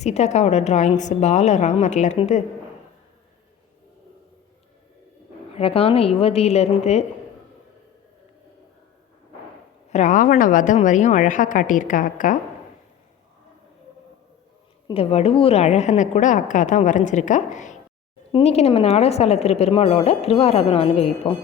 சீதாக்காவோட drawings பாலராமர்லேருந்து அழகான யுவதியிலேருந்து ராவண வதம் வரையும் அழகாக காட்டியிருக்கா அக்கா. இந்த வடுவூர் அழகனை கூட அக்கா தான் வரைஞ்சிருக்கா. இன்றைக்கி நம்ம நாடகசாலை திருப்பெருமாளோட திருவாராதனம் அனுபவிப்போம்.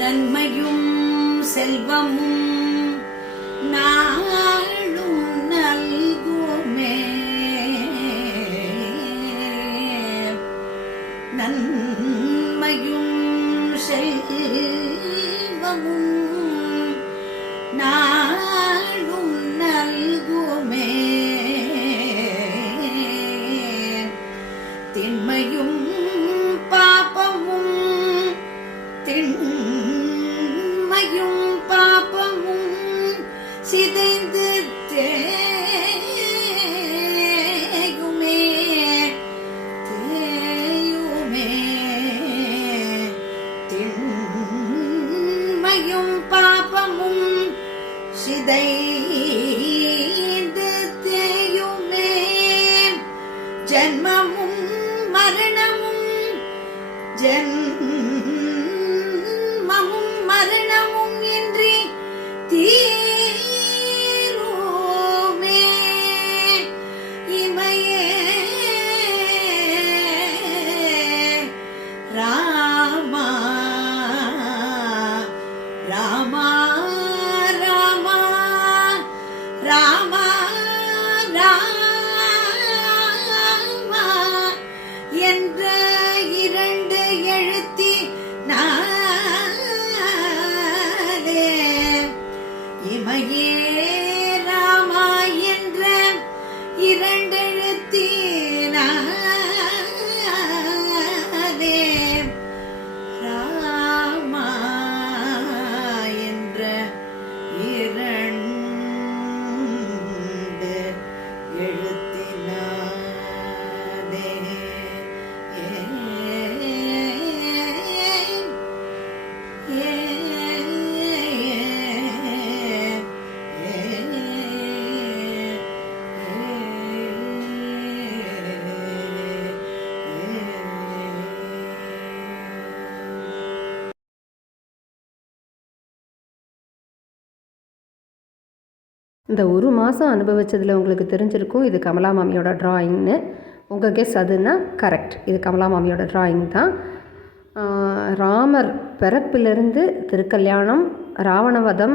நன்மையும் செல்வமும் நாளும் நல்குமே. நன்மையும் செல்வமும் நாளும் நல்குமே. திண்மையும் பாபமும் திண்மையும் பாபமும் சிதைந்து தேயுமே தேயுமே. திண்மையும் பாபமும் சிதைந்து தேயுமே. ஜன்மமும் மரணமும் ஜன்மமும் மரணமும் இன்றி தீருமே. இமையே ராமா ராமா ராமா ராமா ராமா என்ற இரண்டு எழுத்தி நானே. இமையே ராமா என்ற இரண்டெழுத்தினானே. ராமா என்ற இரண்டு எழுத்தினானே. இந்த ஒரு மாதம் அனுபவித்ததில் உங்களுக்கு தெரிஞ்சிருக்கும் இது கமலா மாமியோட ட்ராயிங்னு. உங்கள் கெஸ் அதுன்னா கரெக்ட், இது கமலா மாமியோட ட்ராயிங் தான். ராமர் பிறப்பிலிருந்து திருக்கல்யாணம், ராவணவதம்,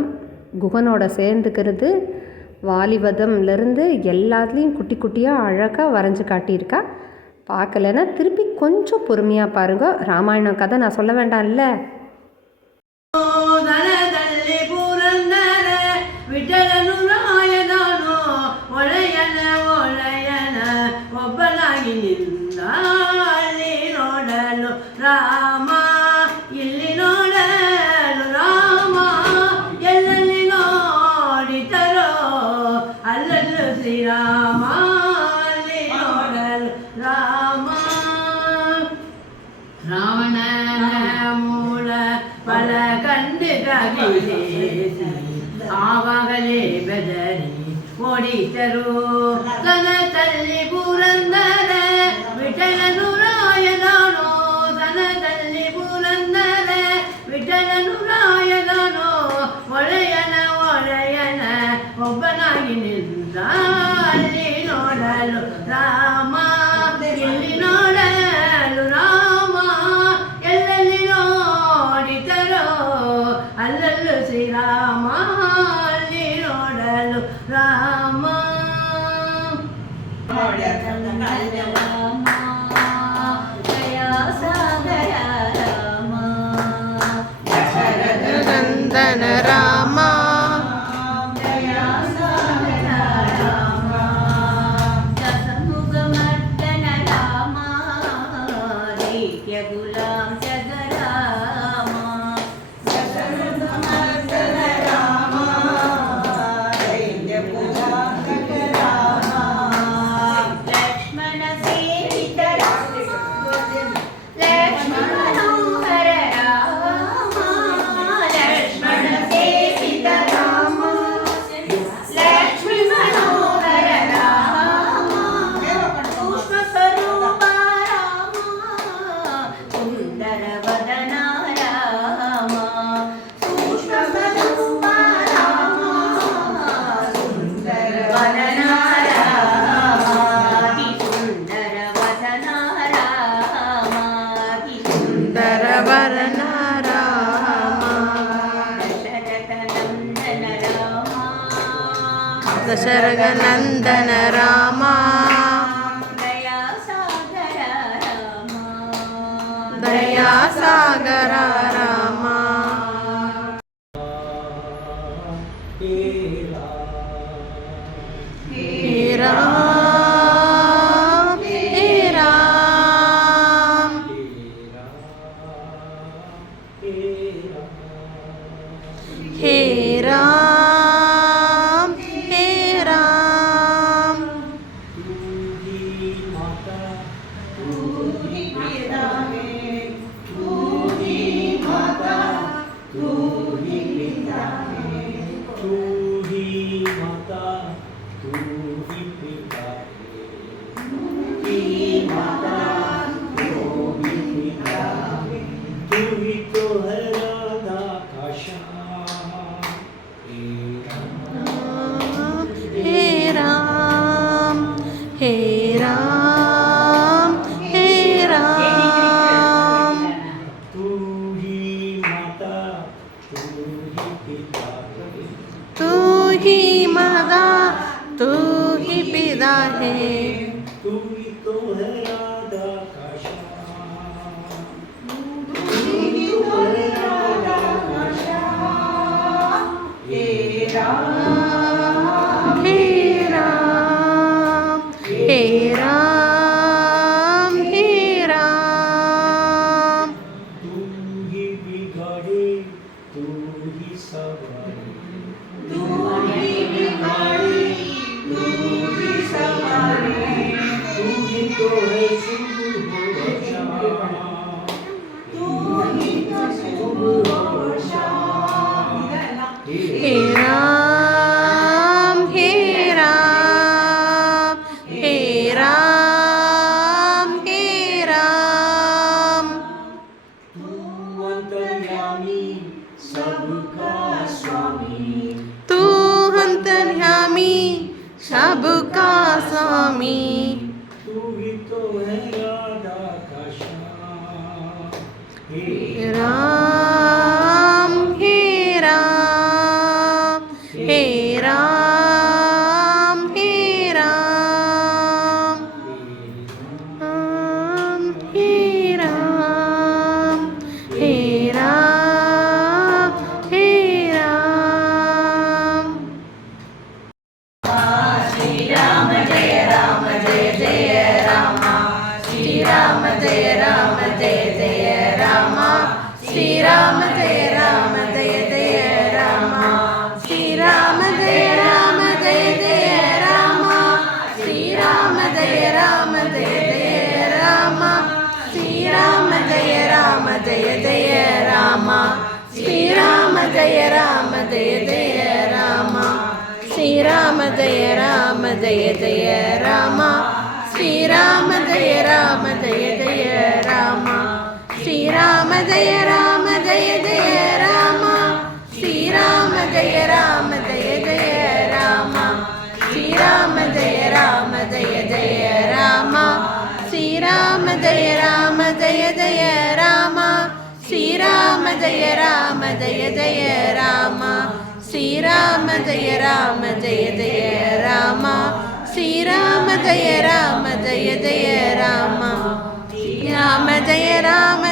குகனோட சேர்ந்துக்கிறது, வாலிவதம்லேருந்து எல்லாத்துலேயும் குட்டி குட்டியாக அழகாக வரைஞ்சி காட்டியிருக்கா. பார்க்கலன்னா திருப்பி கொஞ்சம் பொறுமையாக பாருங்கள். ராமாயணம் கதை நான் சொல்ல வேண்டாம்ல. ದನದಲ್ಲಿ ಪುರಂದರ ವಿಠಲನು ರಾಯನನು ಒಳೆಯನ ಒಳೆಯನ ಒಬ್ಬನಾಗಿ ನಿಂದ ಅಲ್ಲಿ ನೋಡಲು ರಾಮ, ಇಲ್ಲಿ ನೋಡಲು ರಾಮ, ಎಲ್ಲೆಲ್ಲಿ ನೋಡಿತರೋ ಅಲ್ಲಲ್ಲೂ ಶ್ರೀರಾಮ, ಅಲ್ಲಿ ನೋಡಲು ರಾಮ. ರಾವಣನ ಮೂಲ ಫಲ ಕಂಡು ಕವಿದೇಸಿ ಆವಾಗಲೇ ಬೆದರಿ ಓಡಿತರು ತನ ತಲ್ಲಿ ಪುರಂದರ ವಿಠಲನು ರಾಯನನು, ತನ ತಲ್ಲಿ ಪುರಂದರ ವಿಠಲನು ರಾಯನನು ಒಳೆಯನ ಒಳೆಯನ ಒಬ್ಬನಾಗಿ ನಿಂತ ಅಲ್ಲಿ ನೋಡಲು ರಾಮ, ಇಲ್ಲಿ ನೋಡಲು ರಾಮ, ಎಲ್ಲೆಲ್ಲಿ ನೋಡಿತರೋ ಅಲ್ಲಲ್ಲೂ ಶ್ರೀರಾಮ, ಅಲ್ಲಿ ನೋಡಲು ರಾಮ. ನಂದನ ರಾಮ, ದಶರಥ ನಂದನ ರಾಮ, ದಯಾ ಸಾಗರ ರಾಮ. ಹೇ ರಾಮ, ಹೇ ರಾಮ, ಹೇ ರಾಮ, हे राम, हे राम, तू ही माता, तू ही पिता, तू ही माता, तू ही पिता है, तू ही तो है राधा का श्याम, तू ही तो है राधा का श्याम, हे राम, हे राम, हे राम, हे राम, तू ही बिगाड़े, तू ही सवारे, तू ही बिगाड़े, तू ही सवारे, तू ही तो है सुबह और शाम, तू ही तो सुबह और शाम, हे राम, हे राम, हे राम, हे राम, तू अंतर्यामी सबका स्वामी, तू अंतर्यामी सबका स्वामी, तू ही तो है राधा का श्याम, हे राम, हे राम, हे राम, हे राम, ஜெய ராம ஜெய ஜெய ராம ஸ்ரீராம ஜெய ராம ஜெய ஜெய ராம ஸ்ரீராம ஜெய ராம ஜெய ஜெய ராம ஸ்ரீராம ஜெய ராம ஜெய ஜெய ராம ஸ்ரீராம ஜெய ராம ஜெய ஜெய ராம ஸ்ரீராம ஜெய ராம ஜெய ஜெய ராம ஸ்ரீராம ஜெய ராம ஜெய ஜெய ராம ஸ்ரீராம ஜெய ராம ஜெய ஜெய ராம ஸ்ரீராம ஜெய ராம ஜெய ஜெய ராம ஸ்ரீராம ஜெய ராம ஜெய ஜெய ராம ஸ்ரீராம ஜெய ராம ஜெய ஜெய ராம ஸ்ரீராம ஜெய ராம ஜெய ஜெய ராம ஸ்ரீராம ஜெய ராம ஜெய ஜெய ராம ஸ்ரீராம ஜெய ராம ஜெய ஜெய ராம ஸ்ரீராம ஜெய ராம ஜெய ஜெய ராம ஸ்ரீராம ஜெய ராம